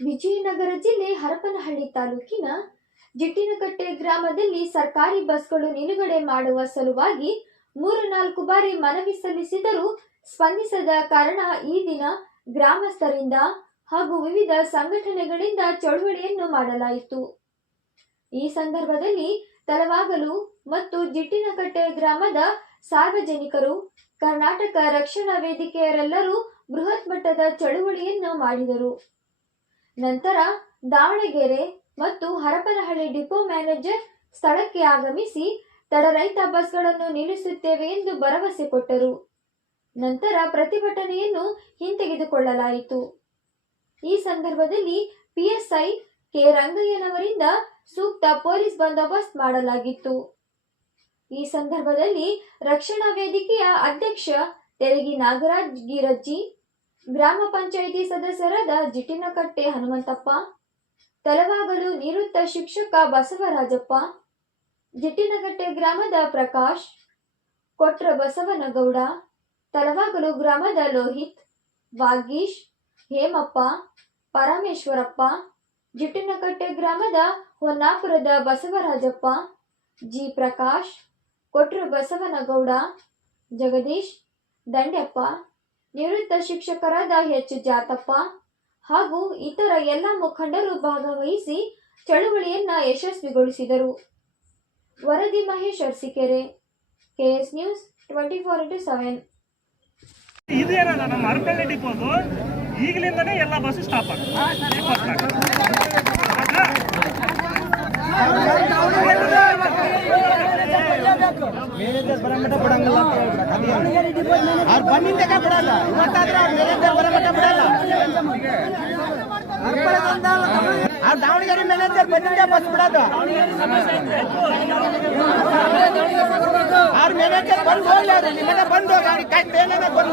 ವಿಜಯನಗರ ಜಿಲ್ಲೆ ಹರಪನಹಳ್ಳಿ ತಾಲೂಕಿನ ಜಿಟ್ಟಿನಕಟ್ಟೆ ಗ್ರಾಮದಲ್ಲಿ ಸರ್ಕಾರಿ ಬಸ್ಗಳು ನಿಲುಗಡೆ ಮಾಡುವ ಸಲುವಾಗಿ ಮೂರು ನಾಲ್ಕು ಬಾರಿ ಮನವಿ ಸಲ್ಲಿಸಿದರೂ ಸ್ಪಂದಿಸದ ಕಾರಣ ಈ ದಿನ ಗ್ರಾಮಸ್ಥರಿಂದ ಹಾಗೂ ವಿವಿಧ ಸಂಘಟನೆಗಳಿಂದ ಚಳುವಳಿಯನ್ನು ಮಾಡಲಾಯಿತು. ಈ ಸಂದರ್ಭದಲ್ಲಿ ತಲವಾಗಲು ಮತ್ತು ಜಿಟ್ಟಿನಕಟ್ಟೆ ಗ್ರಾಮದ ಸಾರ್ವಜನಿಕರು, ಕರ್ನಾಟಕ ರಕ್ಷಣಾ ವೇದಿಕೆಯರೆಲ್ಲರೂ ಬೃಹತ್ ಮಟ್ಟದ ಚಳುವಳಿಯನ್ನು ಮಾಡಿದರು. ನಂತರ ದಾವಣಗೆರೆ ಮತ್ತು ಹರಪನಹಳ್ಳಿ ಡಿಪೋ ಮ್ಯಾನೇಜರ್ ಸ್ಥಳಕ್ಕೆ ಆಗಮಿಸಿ ತಡರಹಿತ ಬಸ್ಗಳನ್ನು ನಿಲ್ಲಿಸುತ್ತೇವೆ ಎಂದು ಭರವಸೆ ಕೊಟ್ಟರು. ನಂತರ ಪ್ರತಿಭಟನೆಯನ್ನು ಹಿಂತೆಗೆದುಕೊಳ್ಳಲಾಯಿತು. ಈ ಸಂದರ್ಭದಲ್ಲಿ ಪಿಎಸ್ಐ ಕೆ. ರಂಗಯ್ಯನವರಿಂದ ಸೂಕ್ತ ಪೊಲೀಸ್ ಬಂದೋಬಸ್ತ್ ಮಾಡಲಾಗಿತ್ತು. ಈ ಸಂದರ್ಭದಲ್ಲಿ ರಕ್ಷಣಾ ವೇದಿಕೆಯ ಅಧ್ಯಕ್ಷ ತೆರಿಗೆ ನಾಗರಾಜ್ ಗಿರಜ್ಜಿ ಗ್ರಾಮ ಪಂಚಾಯಿತಿ ಸದಸ್ಯರಾದ ಜಿಟ್ಟಿನಕಟ್ಟೆ ಹನುಮಂತಪ್ಪ ತಲವಾಗಲು ನಿವೃತ್ತ ಶಿಕ್ಷಕ ಬಸವರಾಜಪ್ಪ ಜಿಟ್ಟಿನಕಟ್ಟೆ ಗ್ರಾಮದ ಪ್ರಕಾಶ್, ಕೊಟ್ರ ಬಸವನಗೌಡ ತಲವಾಗಲು ಗ್ರಾಮದ ಲೋಹಿತ್, ವಾಗೀಶ್, ಹೇಮಪ್ಪ, ಪರಮೇಶ್ವರಪ್ಪ ಜಿಟ್ಟಿನಕಟ್ಟೆ ಗ್ರಾಮದ ಹೊನ್ನಾಪುರದ ಬಸವರಾಜಪ್ಪ, ಜಿ ಪ್ರಕಾಶ್, ಕೊಟ್ರ ಬಸವನಗೌಡ, ಜಗದೀಶ್, ದಂಡ್ಯಪ್ಪ ನಿವೃತ್ತ ಶಿಕ್ಷಕರಾದ ಎಚ್ ಜಾತಪ್ಪ ಹಾಗೂ ಇತರ ಎಲ್ಲ ಮುಖಂಡರು ಭಾಗವಹಿಸಿ ಚಳುವಳಿಯನ್ನ ಯಶಸ್ವಿಗೊಳಿಸಿದರು. ವರದಿ Mahesh Arsikere, KS news twenty four into seven. ಇದೇನಲ್ಲ, ನಮ್ಮ ಈಗಲಿಂದನೇ ಎಲ್ಲ ಬಸ್ ಸ್ಟಾಪ್ ಮ್ಯಾನೇಜರ್ ಅವ್ರು ಬಂದಿಂದಕ ಬಿಡಲ್ಲ. ಇವತ್ತಾದ್ರೆ ಅವ್ರ ಮ್ಯಾನೇಜರ್ ಬರಮಟ ಬಿಡಲ್ಲ. ಅವ್ರು ದಾವಣಗೆರೆ ಮ್ಯಾನೇಜರ್ ಬಂದಿಂದ ಬಸ್ ಬಿಡೋದು. ಅವ್ರ ಮ್ಯಾನೇಜರ್ ಬಂದು ಹೋಗ್ಲಿ ಅವ್ರು ನಿಮಗೆ ಬಂದು ಹೋಗಿ, ಅವ್ರಿಗೆ ಏನಾರ ಬಂದ